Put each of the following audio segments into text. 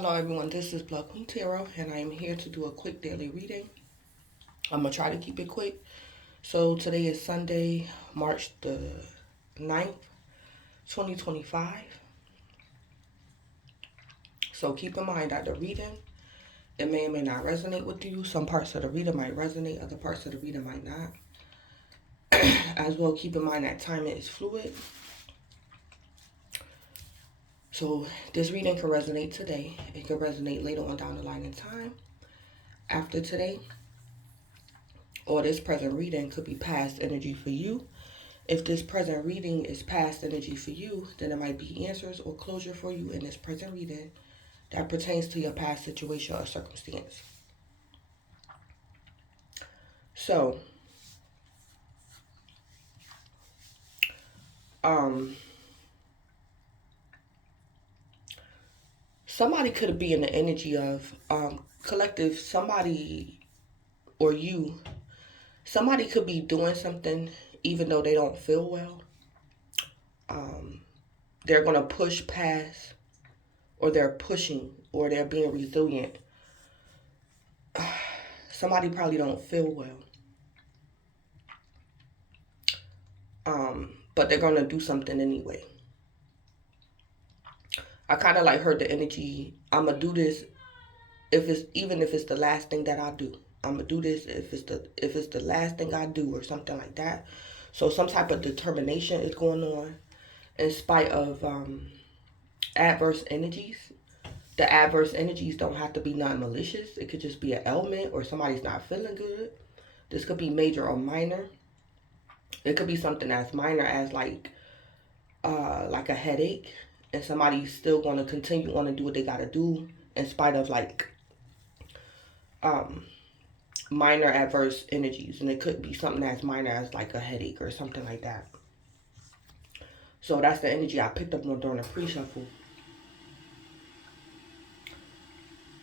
Hello everyone, this is Blood Queen Tarot, and I am here to do a quick daily reading. I'm going to try to keep it quick. So today is Sunday, March the 9th, 2025. So keep in mind that the reading, it may or may not resonate with you. Some parts of the reading might resonate, other parts of the reading might not. As well, keep in mind that timing is fluid. So this reading can resonate today. It can resonate later on down the line in time after today. Or this present reading could be past energy for you. If this present reading is past energy for you, then it might be answers or closure for you in this present reading that pertains to your past situation or circumstance. So, somebody could be in the energy of collective, somebody or you. Somebody could be doing something even though they don't feel well. They're going to push past, or they're pushing, or they're being resilient. Somebody probably don't feel well. But they're going to do something anyway. I kind of like heard the energy, I'm going to do this even if it's the last thing that I do. I'm going to do this if it's the last thing I do or something like that. So some type of determination is going on in spite of adverse energies. The adverse energies don't have to be non-malicious. It could just be an ailment or somebody's not feeling good. This could be major or minor. It could be something as minor as like a headache, and somebody's still going to continue on to do what they got to do in spite of like minor adverse energies. And it could be something as minor as like a headache or something like that. So that's the energy I picked up on during the pre-shuffle.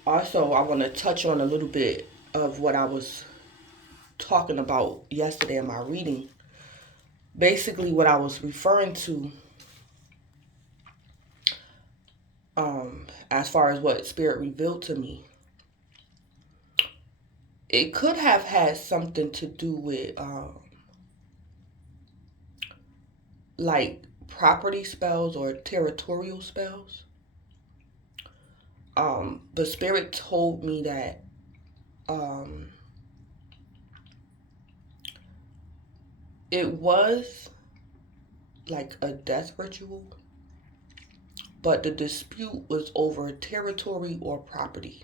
Also, I want to touch on a little bit of what I was talking about yesterday in my reading. Basically, what I was referring to as far as what Spirit revealed to me, it could have had something to do with like property spells or territorial spells. But Spirit told me that it was like a death ritual, but the dispute was over territory or property.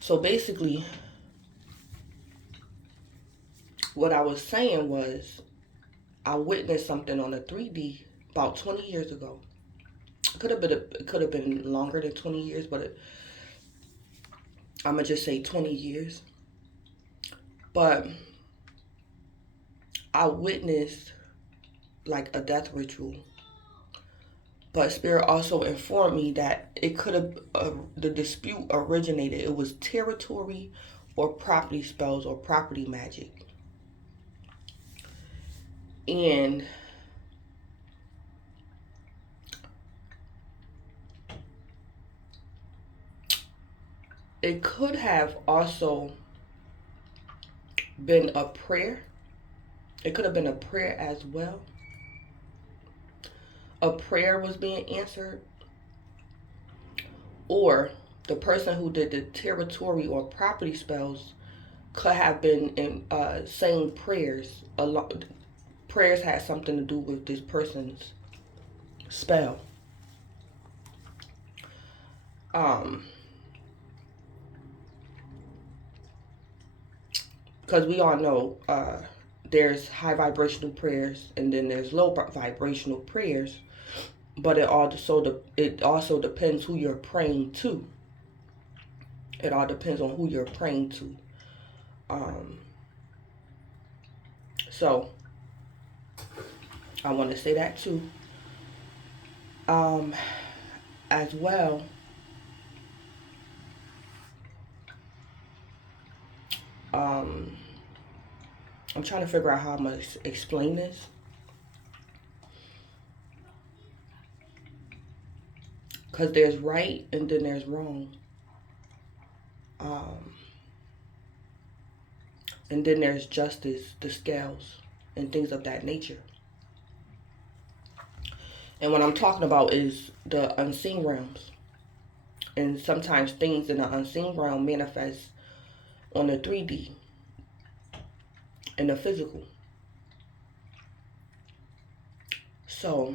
So basically, what I was saying was I witnessed something on a 3D about 20 years ago. It could have been longer than 20 years, but I'm gonna just say 20 years. But I witnessed like a death ritual. But Spirit also informed me that it could have, the dispute originated, it was territory or property spells or property magic. And it could have also been a prayer. It could have been a prayer as well. A prayer was being answered, or the person who did the territory or property spells could have been in saying prayers. Prayers had something to do with this person's spell. Because we all know there's high vibrational prayers and then there's low vibrational prayers, but it also depends who you're praying to. It all depends on who you're praying to. So I want to say that too. As well, I'm trying to figure out how I'm going to explain this. Because there's right and then there's wrong. And then there's justice, the scales, and things of that nature. And what I'm talking about is the unseen realms. And sometimes things in the unseen realm manifest on the 3D, in the physical. So,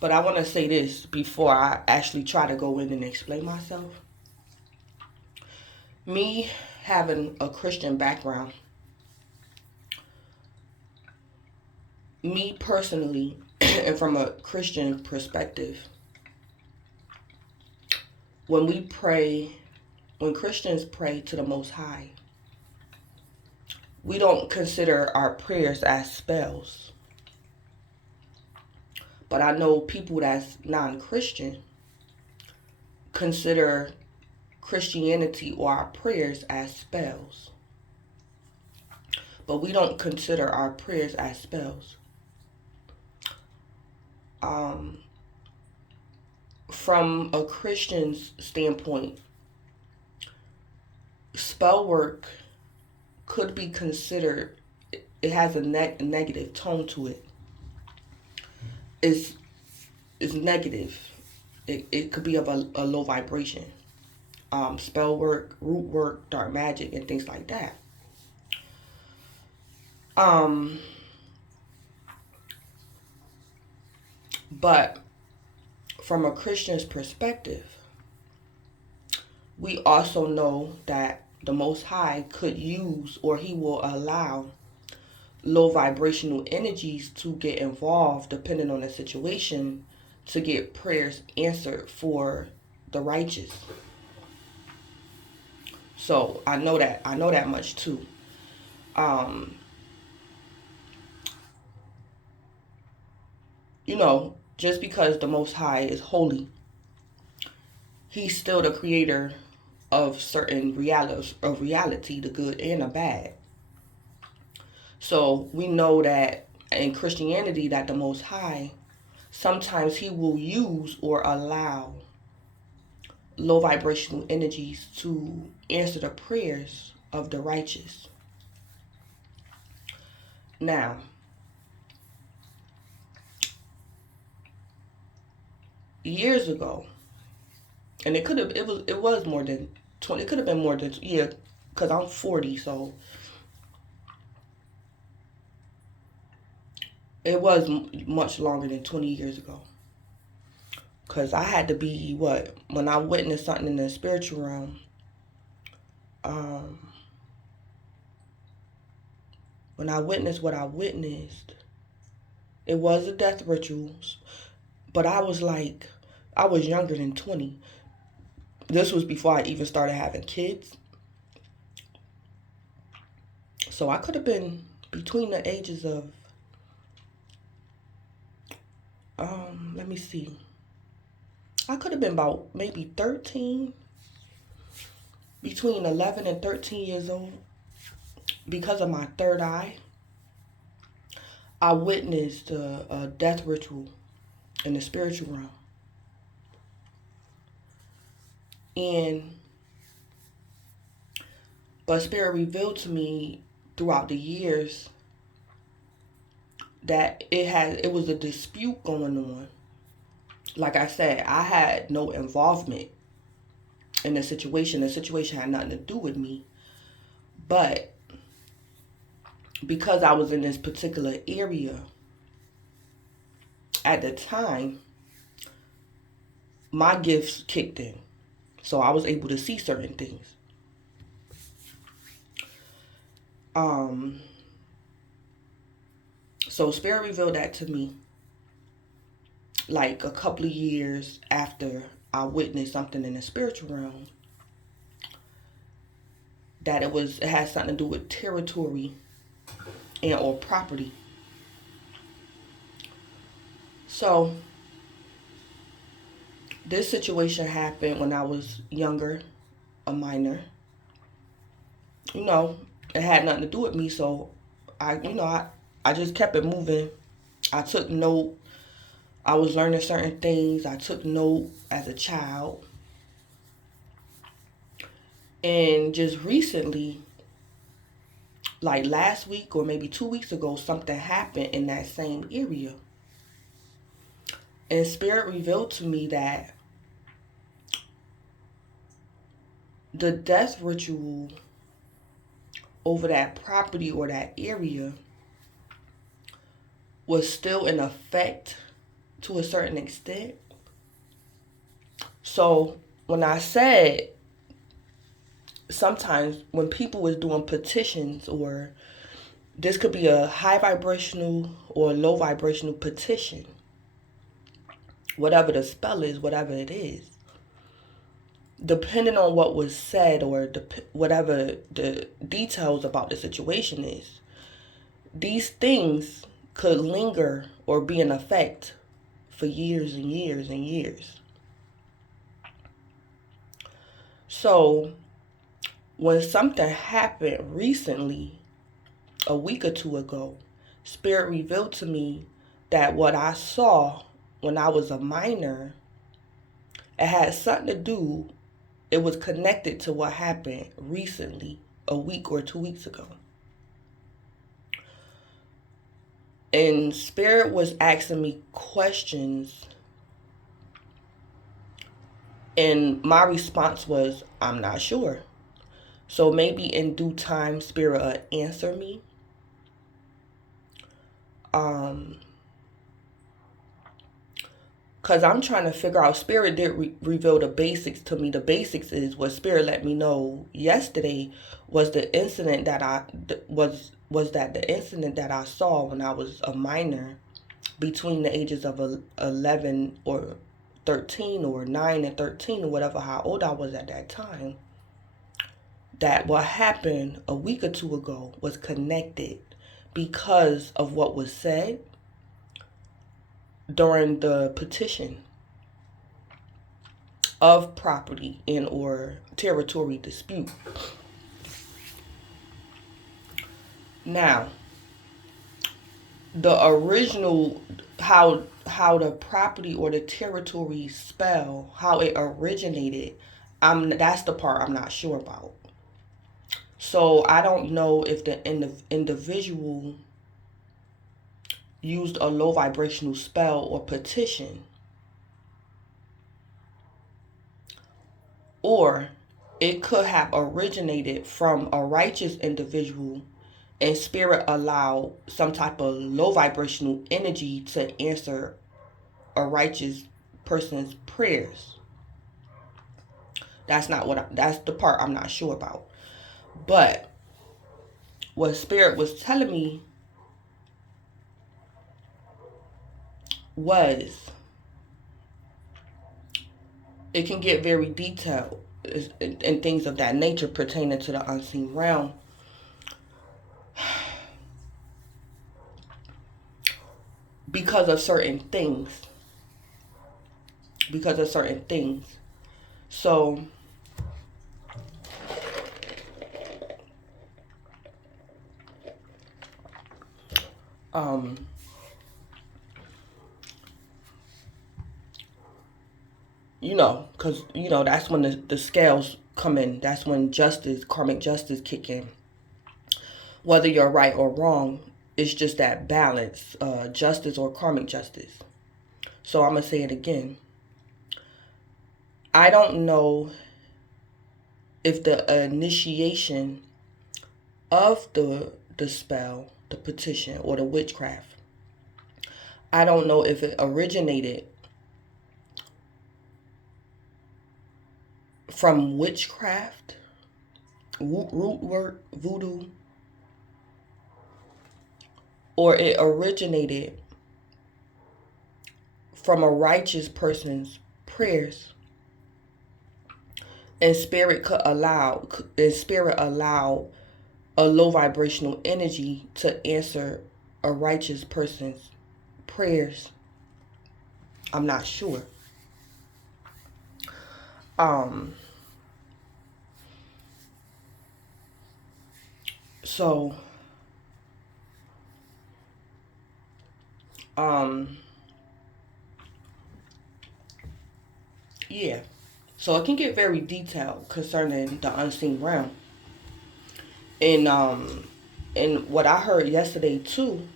but I want to say this before I actually try to go in and explain myself. Me having a Christian background, me personally, and from a Christian perspective, when Christians pray to the Most High, we don't consider our prayers as spells. But I know people that's non-Christian consider Christianity or our prayers as spells. But we don't consider our prayers as spells. From a Christian's standpoint, spell work could be considered, it has a negative tone to it. It's negative. It could be of a low vibration. Spell work, root work, dark magic, and things like that. But from a Christian's perspective, we also know that the Most High could use, or He will allow, low vibrational energies to get involved depending on the situation to get prayers answered for the righteous. So I know that much too. Just because the Most High is holy, He's still the creator of certain reality, the good and the bad. So we know that in Christianity that the Most High, sometimes He will use or allow low vibrational energies to answer the prayers of the righteous. Now, years ago, and it was more than 20, it could have been more than, because I'm 40, so it was much longer than 20 years ago. Because I had to be, when I witnessed something in the spiritual realm, when I witnessed what I witnessed, it was a death ritual, but I was younger than 20. This was before I even started having kids. So I could have been between the ages of, let me see. I could have been about maybe 13, between 11 and 13 years old. Because of my third eye, I witnessed a death ritual in the spiritual realm. But Spirit revealed to me throughout the years that it was a dispute going on. Like I said, I had no involvement in the situation. The situation had nothing to do with me. But because I was in this particular area at the time, my gifts kicked in. So I was able to see certain things. So Spirit revealed that to me like a couple of years after I witnessed something in the spiritual realm, that it had something to do with territory and or property. So this situation happened when I was younger, a minor. You know, it had nothing to do with me, so I just kept it moving. I took note. I was learning certain things. I took note as a child. And just recently, like last week or maybe 2 weeks ago, something happened in that same area. And Spirit revealed to me that the death ritual over that property or that area was still in effect to a certain extent. So when I said sometimes when people was doing petitions, or this could be a high vibrational or low vibrational petition, whatever the spell is, whatever it is, depending on what was said or whatever the details about the situation is, these things could linger or be in effect for years and years and years. So when something happened recently, a week or two ago, Spirit revealed to me that what I saw when I was a minor, it had something to do, it was connected to what happened recently, a week or 2 weeks ago. And Spirit was asking me questions, and my response was, I'm not sure. So maybe in due time, Spirit will answer me. Because I'm trying to figure out, Spirit did reveal the basics to me. The basics is what Spirit let me know yesterday was the incident that the incident that I saw when I was a minor, between the ages of 11 or 13 or 9 and 13 or whatever, how old I was at that time. That what happened a week or two ago was connected because of what was said during the petition of property and or territory dispute. Now, the original, how the property or the territory spell, how it originated, that's the part I'm not sure about. So I don't know if the individual used a low vibrational spell or petition, or it could have originated from a righteous individual and Spirit allowed some type of low vibrational energy to answer a righteous person's prayers. That's the part I'm not sure about. But what Spirit was telling me was, it can get very detailed and things of that nature pertaining to the unseen realm. Because of certain things. So because that's when the scales come in. That's when karmic justice kick in. Whether you're right or wrong, it's just that balance, justice or karmic justice. So I'm gonna say it again. I don't know if the initiation of the spell, the petition, or the witchcraft, I don't know if it originated from witchcraft, root work, voodoo, or it originated from a righteous person's prayers, and Spirit allow a low vibrational energy to answer a righteous person's prayers. I'm not sure. Um, so, um, yeah. So it can get very detailed concerning the unseen realm. And what I heard yesterday too,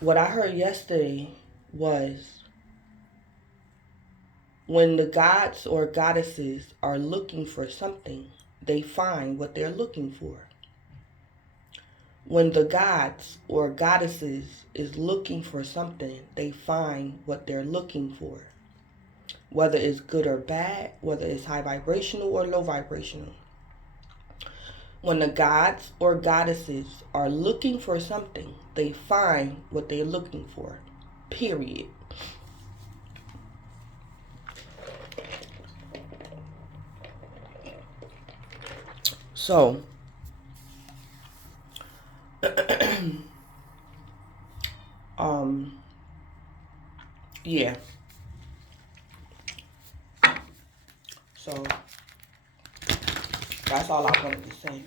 what I heard yesterday was when the gods or goddesses are looking for something, they find what they're looking for. When the gods or goddesses is looking for something, they find what they're looking for. Whether it's good or bad, whether it's high vibrational or low vibrational. When the gods or goddesses are looking for something, they find what they're looking for. Period. So, yeah. So, that's all I wanted to say.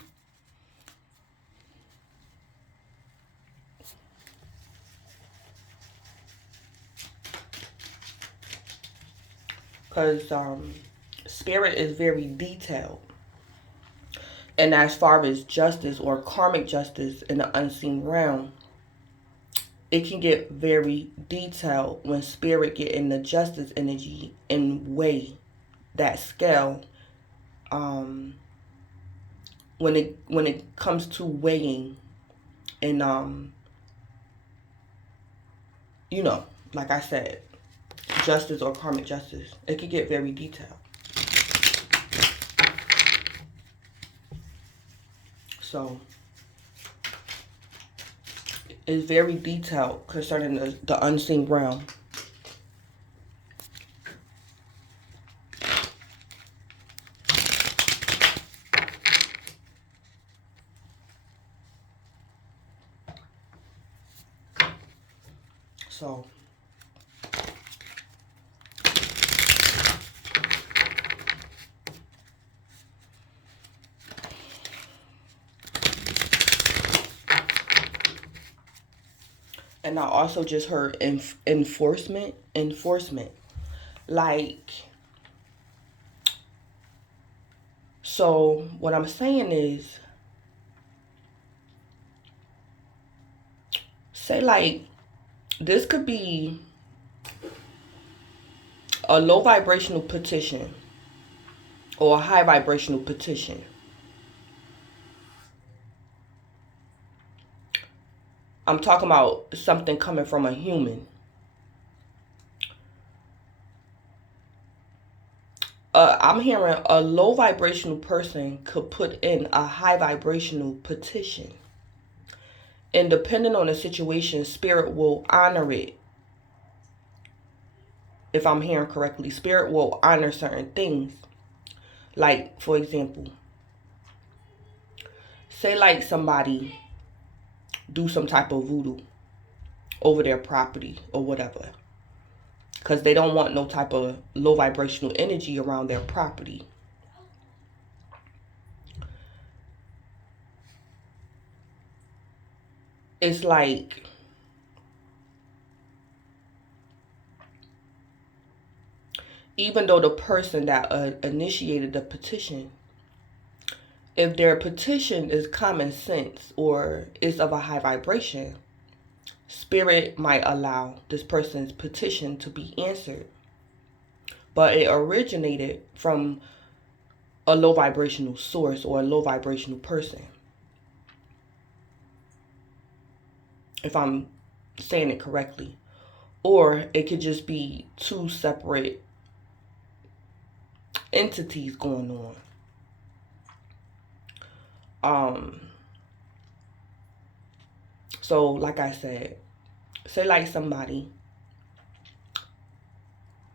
Because spirit is very detailed. And as far as justice or karmic justice in the unseen realm, it can get very detailed when spirit get in the justice energy and weigh that scale. When it comes to weighing and like I said, justice or karmic justice, it can get very detailed. So it's very detailed concerning the unseen realm. So and I also just heard enforcement. Like, so what I'm saying is, say like, this could be a low vibrational petition or a high vibrational petition. I'm talking about something coming from a human. I'm hearing a low vibrational person could put in a high vibrational petition. And depending on the situation, spirit will honor it. If I'm hearing correctly, spirit will honor certain things. Like, for example, say like somebody do some type of voodoo over their property or whatever, because they don't want no type of low vibrational energy around their property. It's like, even though the person that initiated the petition, if their petition is common sense or is of a high vibration, spirit might allow this person's petition to be answered. But it originated from a low vibrational source or a low vibrational person. If I'm saying it correctly. Or it could just be two separate entities going on. So like I said, say like somebody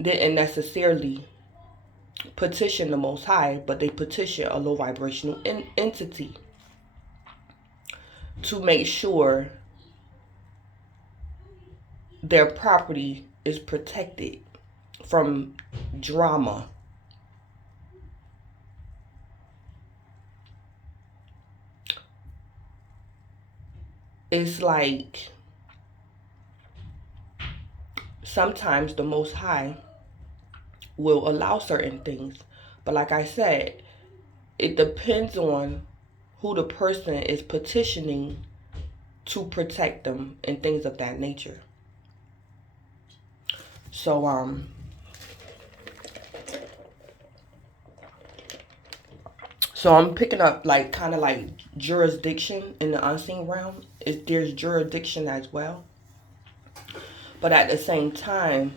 didn't necessarily petition the Most High, but they petition a low vibrational entity to make sure their property is protected from drama. It's like sometimes the Most High will allow certain things. But like I said, it depends on who the person is petitioning to protect them and things of that nature. So, I'm picking up like kind of like jurisdiction in the unseen realm. There's jurisdiction as well. But at the same time,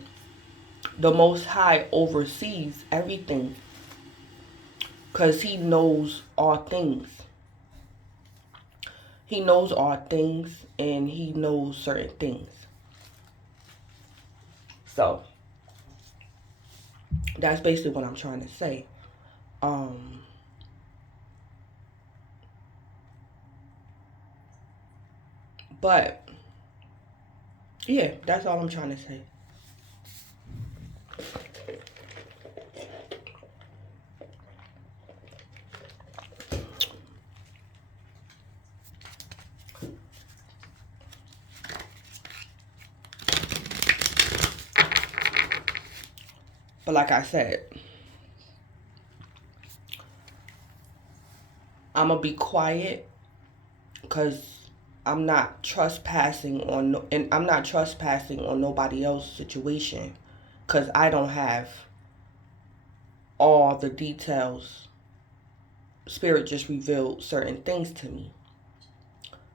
the Most High oversees everything because He knows all things. He knows all things and He knows certain things. So, that's basically what I'm trying to say. But, yeah, that's all I'm trying to say. But like I said, I'm going to be quiet because I'm not trespassing on nobody else's situation because I don't have all the details. Spirit just revealed certain things to me.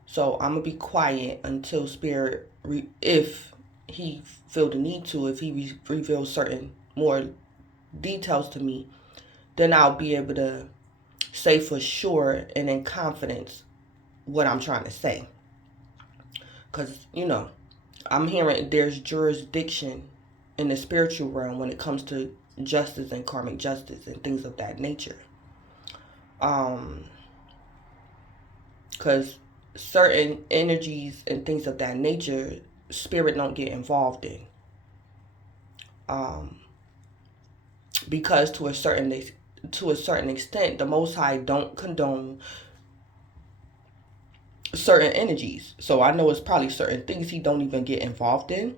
So I'm going to be quiet until Spirit, if He feel the need to, if He reveals certain more details to me, then I'll be able to say for sure and in confidence what I'm trying to say. Because, I'm hearing there's jurisdiction in the spiritual realm when it comes to justice and karmic justice and things of that nature. Because certain energies and things of that nature, Spirit don't get involved in. Because to a certain extent, the Most High don't condone certain energies. So I know it's probably certain things He don't even get involved in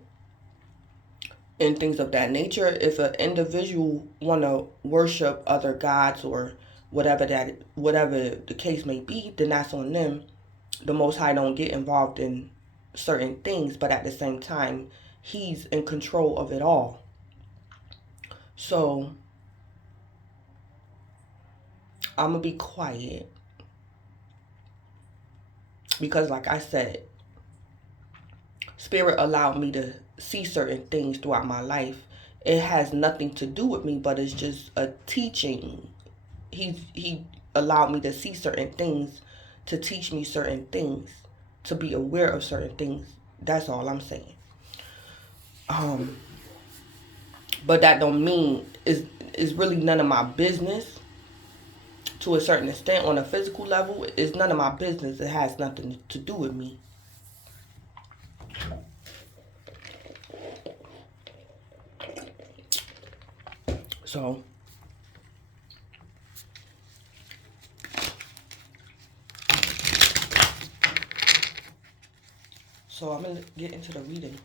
and things of that nature. If an individual want to worship other gods or whatever the case may be, then that's on them. The Most High don't get involved in certain things, but at the same time, He's in control of it all. So I'm going to be quiet because like I said, Spirit allowed me to see certain things throughout my life. It has nothing to do with me, but it's just a teaching. He allowed me to see certain things, to teach me certain things, to be aware of certain things. That's all I'm saying. But that don't mean it's really none of my business. To a certain extent, on a physical level, it's none of my business. It has nothing to do with me. So I'm going to get into the reading.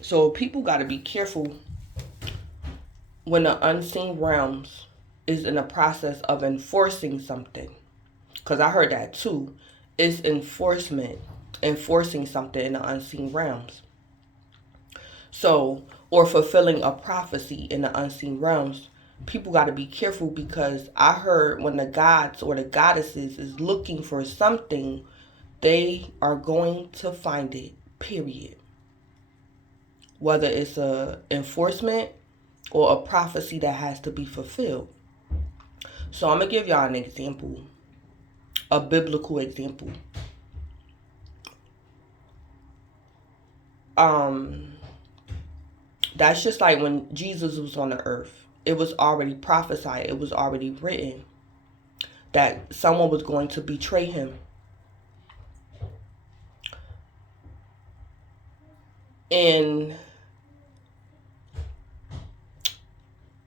So people got to be careful when the unseen realms is in the process of enforcing something. Because I heard that too. It's enforcing something in the unseen realms. So, or fulfilling a prophecy in the unseen realms. People got to be careful because I heard when the gods or the goddesses is looking for something, they are going to find it, period. Whether it's a enforcement or a prophecy that has to be fulfilled. So I'm going to give y'all an example, a biblical example. That's just like when Jesus was on the earth. It was already prophesied. It was already written that someone was going to betray Him. And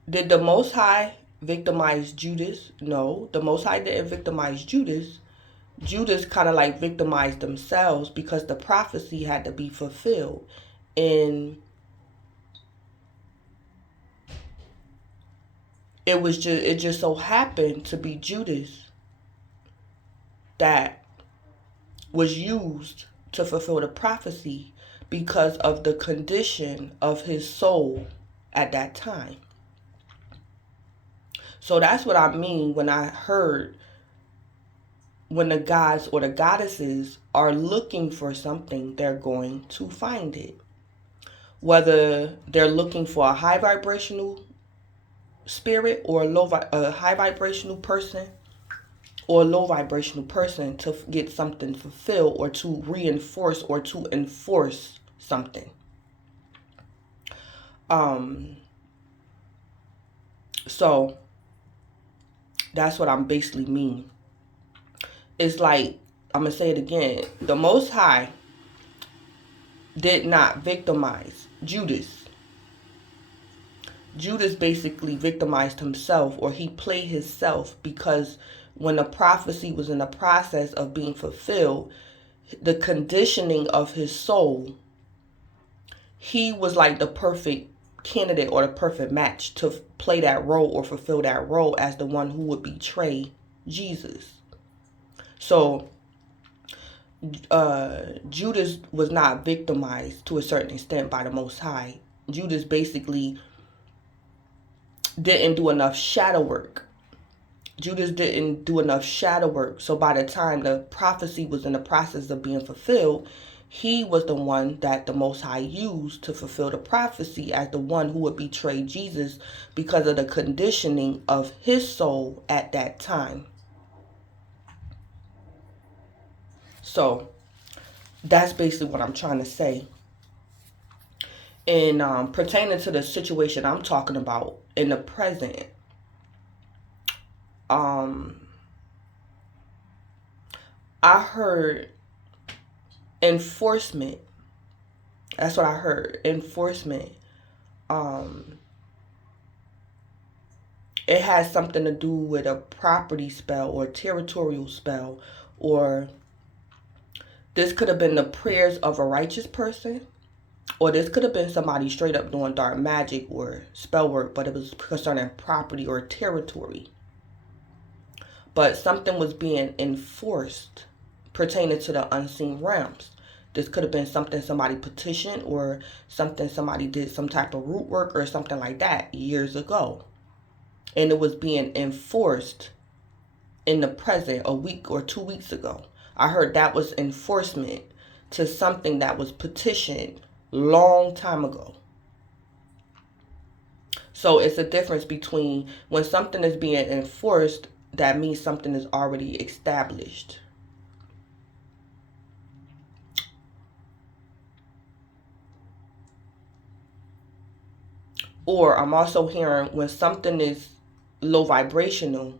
did the Most High victimize Judas? No, the Most High didn't victimize Judas. Judas kind of like victimized themselves because the prophecy had to be fulfilled. And it just so happened to be Judas that was used to fulfill the prophecy because of the condition of his soul at that time. So that's what I mean when I heard when the gods or the goddesses are looking for something, they're going to find it. Whether they're looking for a high vibrational spirit or a high vibrational person or a low vibrational person to get something fulfilled or to reinforce or to enforce something. So that's what I'm basically mean. It's like, I'm going to say it again. The Most High did not victimize Judas. Judas basically victimized himself, or he played himself, because when the prophecy was in the process of being fulfilled, the conditioning of his soul, he was like the perfect candidate or the perfect match to play that role or fulfill that role as the one who would betray Jesus. So Judas was not victimized to a certain extent by the Most High. Judas basically didn't do enough shadow work. Judas didn't do enough shadow work. So by the time the prophecy was in the process of being fulfilled, he was the one that the Most High used to fulfill the prophecy as the one who would betray Jesus because of the conditioning of his soul at that time. So that's basically what I'm trying to say. And pertaining to the situation I'm talking about in the present, I heard enforcement. That's what I heard. Enforcement. It has something to do with a property spell or territorial spell, or this could have been the prayers of a righteous person, or this could have been somebody straight up doing dark magic or spell work, but it was concerning property or territory. But something was being enforced pertaining to the unseen realms. This could have been something somebody petitioned, or something somebody did some type of root work or something like that years ago. And it was being enforced in the present a week or 2 weeks ago. I heard that was enforcement to something that was petitioned long time ago. So it's a difference between when something is being enforced, that means something is already established. Or I'm also hearing when something is low vibrational,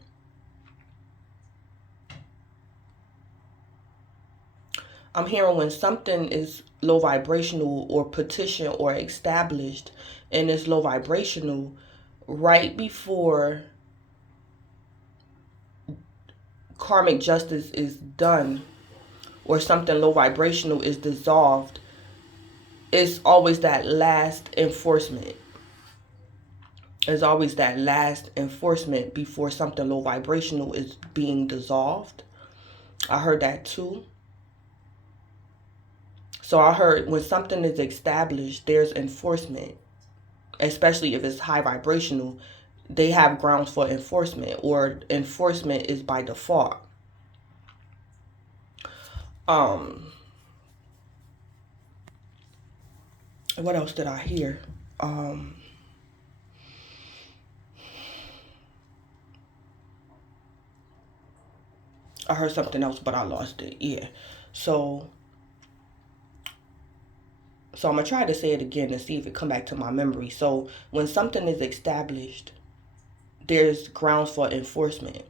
I'm hearing when something is low vibrational or petitioned or established and it's low vibrational, right before karmic justice is done or something low vibrational is dissolved, it's always that last enforcement. There's always that last enforcement before something low vibrational is being dissolved. I heard that too. So I heard when something is established, there's enforcement, especially if it's high vibrational. They have grounds for enforcement, or enforcement is by default. What else did I hear? I heard something else, but I lost it. Yeah. So I'm going to try to say it again and see if it come back to my memory. So when something is established, there's grounds for enforcement.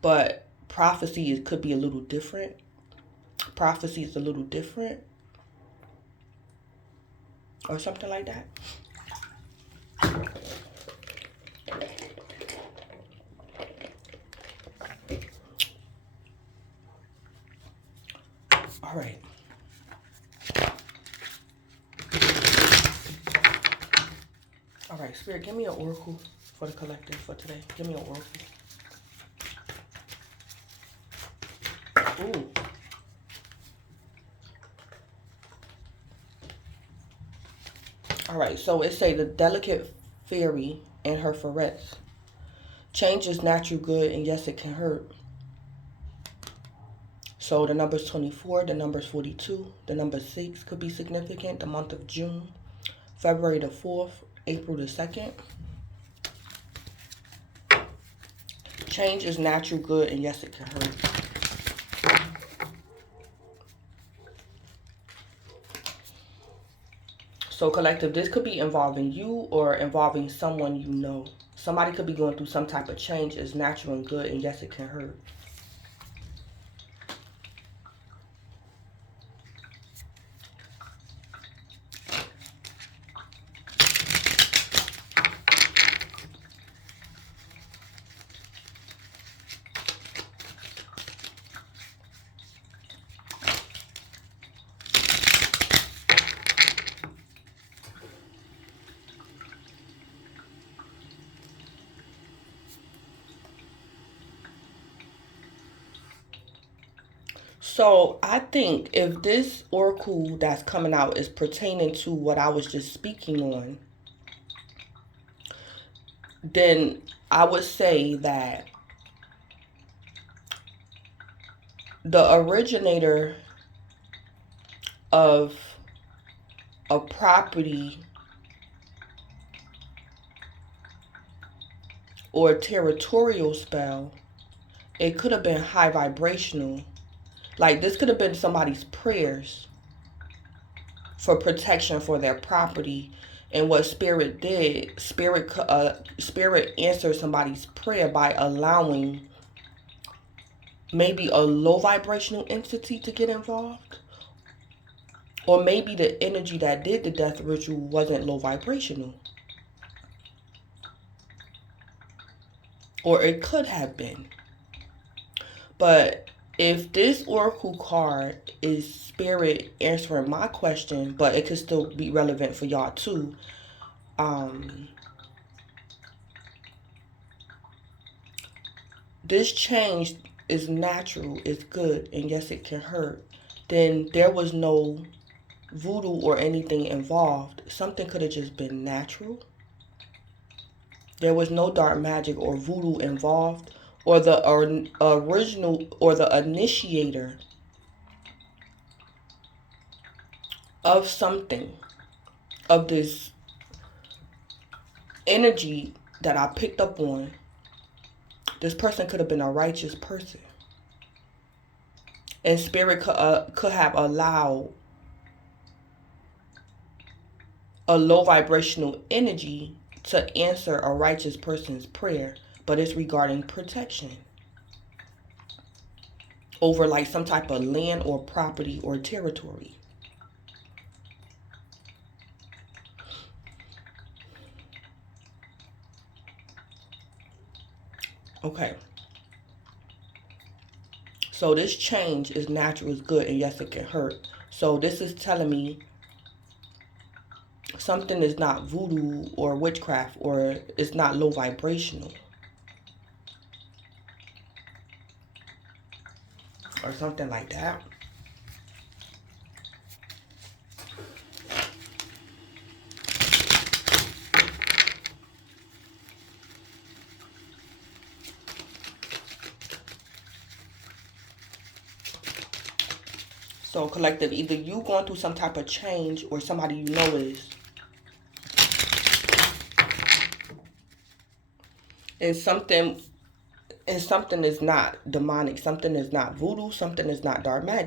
But prophecy could be a little different. prophecy is a little different or something like that. All right. All right, Spirit, give me an oracle for the collective for today. Give me an oracle. Ooh. All right, so it say the delicate fairy and her ferrets. Change is natural good, and yes, it can hurt. So the number's 24, the number's 42, the number 6 could be significant. The month of June, February the 4th, April the 2nd. Change is natural good, and yes, it can hurt. So collective, this could be involving you or involving someone you know. Somebody could be going through some type of change. Is natural and good, and yes, it can hurt. So I think if this oracle that's coming out is pertaining to what I was just speaking on, then I would say that the originator of a property or territorial spell, it could have been high vibrational. Like this could have been somebody's prayers for protection for their property. And what Spirit did, Spirit answered somebody's prayer by allowing maybe a low vibrational entity to get involved. Or maybe the energy that did the death ritual wasn't low vibrational. Or it could have been. But if this oracle card is Spirit answering my question, but it could still be relevant for y'all too. This change is natural, it's good, and yes, it can hurt. Then there was no voodoo or anything involved. Something could have just been natural. There was no dark magic or voodoo involved. Or the original or the initiator of something, of this energy that I picked up on, this person could have been a righteous person. And Spirit could have allowed a low vibrational energy to answer a righteous person's prayer. But it's regarding protection over like some type of land or property or territory. Okay. So this change is natural, is good, and yes, it can hurt. So this is telling me something is not voodoo or witchcraft, or it's not low vibrational. Or something like that. So collective, either you going through some type of change or somebody you know is. And something is not demonic. Something is not voodoo. Something is not dark magic.